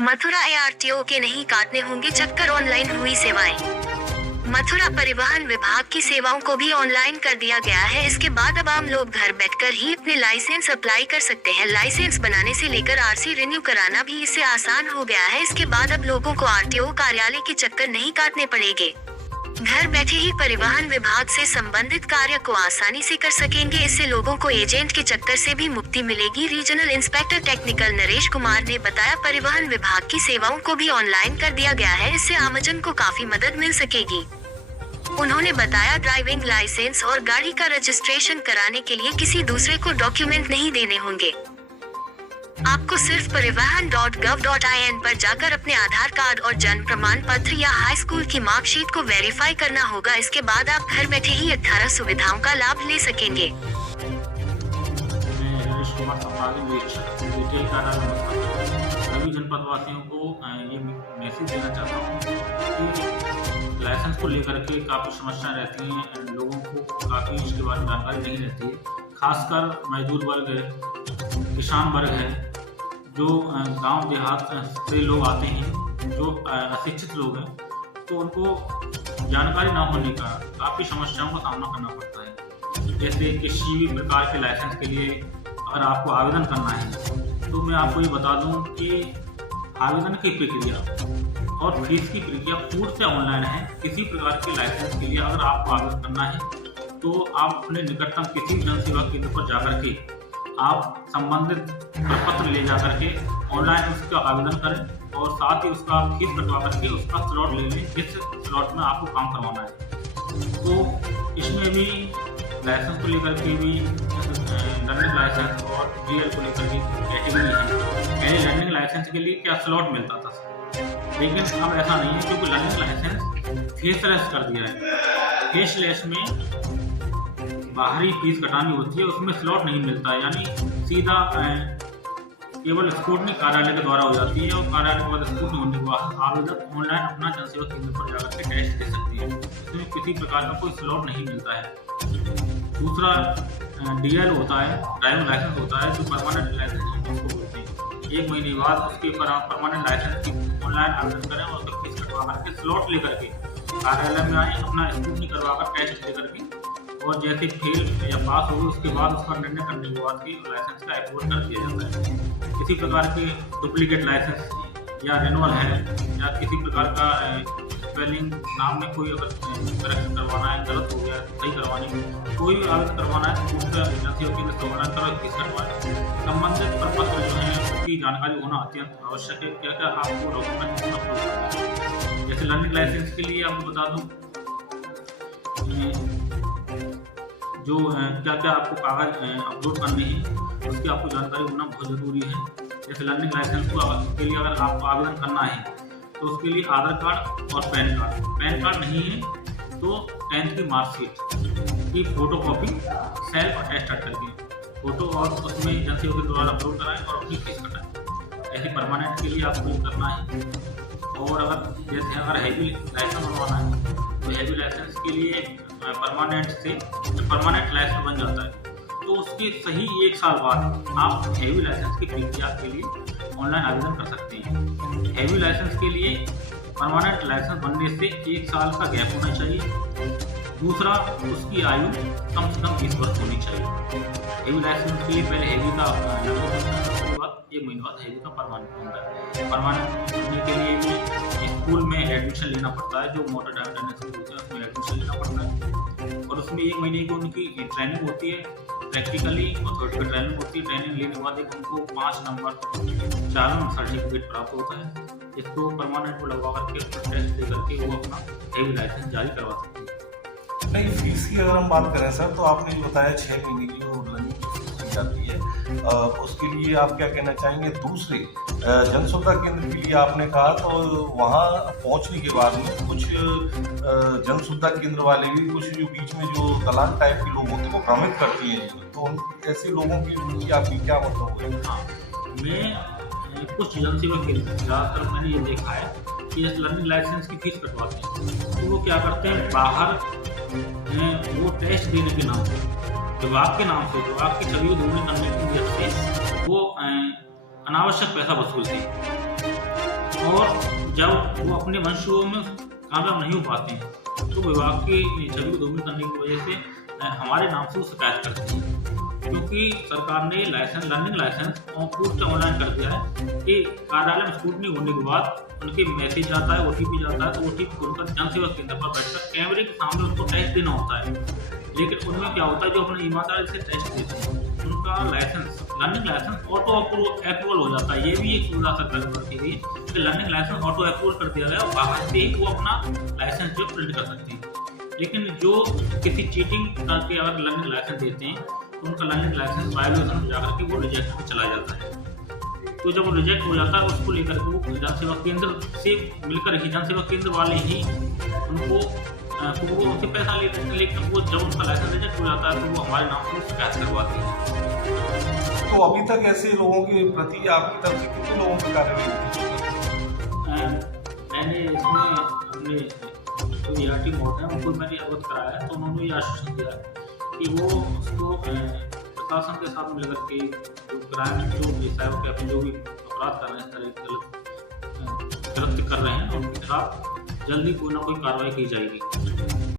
Mathura ARTO के नहीं काटने होंगे चक्कर, ऑनलाइन हुई सेवाएं। मथुरा परिवहन विभाग की सेवाओं को भी ऑनलाइन कर दिया गया है। इसके बाद अब आम लोग घर बैठकर ही अपने लाइसेंस अप्लाई कर सकते हैं। लाइसेंस बनाने से लेकर आरसी रिन्यू कराना भी इससे आसान हो गया है। इसके बाद अब लोगों को आरटीओ कार्यालय के चक्कर नहीं काटने पड़ेंगे। घर बैठे ही परिवहन विभाग से संबंधित कार्य को आसानी से कर सकेंगे। इससे लोगों को एजेंट के चक्कर से भी मुक्ति मिलेगी। Regional inspector technical Naresh Kumar ने बताया, परिवहन विभाग की सेवाओं को भी ऑनलाइन कर दिया गया है। इससे आमजन को काफी मदद मिल सकेगी। उन्होंने बताया, ड्राइविंग लाइसेंस और गाड़ी का रजिस्ट्रेशन कराने के लिए किसी दूसरे को डॉक्यूमेंट नहीं देने होंगे। आपको सिर्फ परिवहन.gov.in पर जाकर अपने आधार कार्ड और जन्म प्रमाण पत्र या हाई स्कूल की मार्कशीट को वेरीफाई करना होगा। इसके बाद आप घर बैठे ही 18 सुविधाओं का लाभ ले सकेंगे। सभी जनपद वासियों को ये मैसेज देना चाहता हूँ कि लाइसेंस को लेकर के काफ़ी समस्या रहती हैं। लोगों को काफ़ी इसके बारे में जानकारी नहीं रहती है। खासकर मजदूर वर्ग है, किसान वर्ग है, जो गांव देहात से लोग आते हैं, जो अशिक्षित लोग हैं, तो उनको जानकारी ना होने का काफ़ी समस्याओं का सामना करना पड़ता है। जैसे किसी भी प्रकार के लाइसेंस के लिए अगर आपको आवेदन करना है तो मैं आपको ये बता दूं कि आवेदन की प्रक्रिया और फीस की प्रक्रिया पूर्ण से ऑनलाइन है। किसी प्रकार के लाइसेंस के लिए अगर आपको आवेदन करना है तो आप अपने निकटतम किसी भी जन सेवा केंद्र पर जाकर के आप संबंधित प्रपत्र ले जाकर के ऑनलाइन उसका आवेदन करें और साथ ही उसका फीस कटवा करके उसका स्लॉट ले लें जिस स्लॉट में आपको काम करवाना है। तो इसमें भी लाइसेंस को लेकर के भी लर्निंग लाइसेंस और डीएल को लेकर के कैटेगरी है। पहले लर्निंग लाइसेंस के लिए क्या स्लॉट मिलता था, लेकिन अब ऐसा नहीं है, क्योंकि लर्निंग लाइसेंस फेसलेस कर दिया है। फेसलेस में बाहरी फीस कटानी होती है, उसमें स्लॉट नहीं मिलता है, यानी सीधा केवल स्कूटनी कार्यालय के द्वारा हो जाती है और कार्यालय के बाद स्कूटनी होने के बाद आवेदक ऑनलाइन अपना जनसेवा केंद्र पर जाकर के टेस्ट दे सकती है। इसमें किसी प्रकार का कोई स्लॉट नहीं मिलता है। दूसरा डीएल होता है, ड्राइविंग लाइसेंस होता है, जो परमानेंट लाइसेंस उसको बोलते हैं। 1 महीने बाद उसके परमानेंट लाइसेंस की ऑनलाइन आवेदन करें और उसका फीस कटवा करके स्लॉट लेकर के कार्यालय में आए, अपना स्कूटनी करवाकर टेस्ट दे करके और जैसे फेल या पास होगी उसके बाद उसका निर्णय करने के बाद भी लाइसेंस का अप्रूवल कर दिया जाता है। किसी प्रकार के डुप्लीकेट लाइसेंस या रिन्यूअल है या किसी प्रकार का स्पेलिंग नाम में कोई अगर करेक्शन करवाना है, गलत हो गया, सही करवानी, कोई भी आवेदन करवाना है तो उसका एजेंसी वकील से ऑनलाइन करो, फीस कटवाएं। संबंधित प्रपत्र जो है उसकी जानकारी होना अत्यंत आवश्यक है। क्या क्या आपको डॉक्यूमेंट अपलोड करना है। जैसे लर्निंग लाइसेंस के लिए आपको बता दूँ जो क्या क्या आपको कागज अपलोड करने हैं उसकी आपको जानकारी होना बहुत ज़रूरी है। जैसे लर्निंग लाइसेंस के लिए अगर आपको आवेदन करना है तो उसके लिए आधार कार्ड और पैन कार्ड। पैन कार्ड नहीं है तो 10th की मार्कशीट की फोटोकॉपी सेल्फ अटेस्टेड करके फोटो और उसमें जनसेवा के द्वारा अपलोड कराएं और अपनी फीस कटाएं। ऐसे परमानेंट के लिए आपको ये करना है। और अगर हैवी लाइसेंस बनवाना है तो हैवी लाइसेंस के लिए परमानेंट से परमानेंट लाइसेंस बन जाता है तो उसके सही 1 साल बाद आप हैवी लाइसेंस की प्रक्रिया के लिए ऑनलाइन आवेदन कर सकते हैं। हैवी लाइसेंस के लिए परमानेंट लाइसेंस बनने से 1 साल का गैप होना चाहिए। दूसरा, उसकी आयु कम से कम 20 वर्ष होनी चाहिए। हैवी लाइसेंस के लिए पहले हैवी का उसके बाद 1 महीने बाद हैवी का परमानेंट होता है। परमानेंट होने के लिए भी स्कूल में एडमिशन लेना पड़ता है, जो मोटर ड्राइविंग स्कूल होते हैं उसमें एडमिशन लेना पड़ता है और उसमें 1 महीने की उनकी ट्रेनिंग होती है, प्रैक्टिकली ऑथोरिटी ट्रेनिंग होती है। ट्रेनिंग लेने के बाद एक उनको 5 नंबर 4 अंक सर्टिफिकेट प्राप्त होता है। इसको परमानेंट को लगवा करके टेस्ट दे करके वो अपना हैवी लाइसेंस जारी करवा सकते हैं। नहीं, फीस की अगर हम बात करें सर, तो आपने जो बताया 6 महीने की जो लर्निंग फीस दी जाती है, उसके लिए आप क्या कहना चाहेंगे। दूसरे जन सुविधा केंद्र के लिए आपने कहा, तो वहाँ पहुँचने के बाद में कुछ जन सुविधा केंद्र वाले भी कुछ जो बीच में जो दलाल टाइप के लोग होते हैं वो भ्रमित करती हैं, तो ऐसे लोगों के लिए आपकी क्या मतलब है। हाँ, मैं कुछ जन सेवा केंद्र ज़्यादातर मैंने ये देखा है कि जैसे लर्निंग लाइसेंस की फीस कटवाते हैं तो वो क्या करते हैं, बाहर वो टेस्ट देने के नाम से, विभाग के नाम से, विभाग की छवि दोगुनी करने की वजह से वो अनावश्यक पैसा वसूलते हैं। और जब वो अपने मंशों में कामयाब नहीं हो पाते हैं तो विभाग की छवि को दोगुनी करने की वजह से हमारे नाम से वो शिकायत करते हैं, क्योंकि सरकार ने लर्निंग लाइसेंस और पोस्ट ऑनलाइन कर दिया है कि कार्यालय में स्कूटनी होने के बाद उनके मैसेज जाता है, OTP जाता है, तो OTP उनका जन सेवा केंद्र पर बैठकर कैमरे के सामने उनको टेस्ट देना होता है। लेकिन उनमें क्या होता है, जो अपने ईमानदारी से टेस्ट देते हैं उनका लर्निंग लाइसेंस ऑटो अप्रूवल हो जाता है। ये भी एक सुविधा सरकार की रखी गई है कि लर्निंग लाइसेंस ऑटो अप्रूवल कर दिया गया और बाहर से ही वो अपना लाइसेंस जो प्रिंट कर सकते हैं। लेकिन जो किसी चीटिंग करके अगर लर्निंग लाइसेंस देते हैं तो उनका लर्निंग लाइसेंस वायलेशन हो जाकर के वो रिजेक्ट में चला जाता है। तो जब वो रिजेक्ट हो जाता है उसको लेकर के वो जन सेवा केंद्र से मिलकर ही जन सेवा केंद्र वाले ही उनको वो उनसे पैसा लेते हैं। लेकिन वो जब उनका लाइसेंस रिजेक्ट हो जाता है तो वो हमारे नाम से शिकायत करवाते हैं। तो अभी तक ऐसे लोगों के प्रति आपकी तरफ से कितने लोगों की कार्रवाई की? मैंने इसमें अपने जो ERT मोड है उनको मैंने अवगत कराया है, तो उन्होंने ये आश्वासन दिया कि वो उसको प्रशासन के साथ मिलकर के जो क्राइम जो साइबर कैफे जो भी अपराध कर रहे हैं, इस तरह के गलत कर रहे हैं, उनके खिलाफ जल्दी कोई ना कोई कार्रवाई की जाएगी।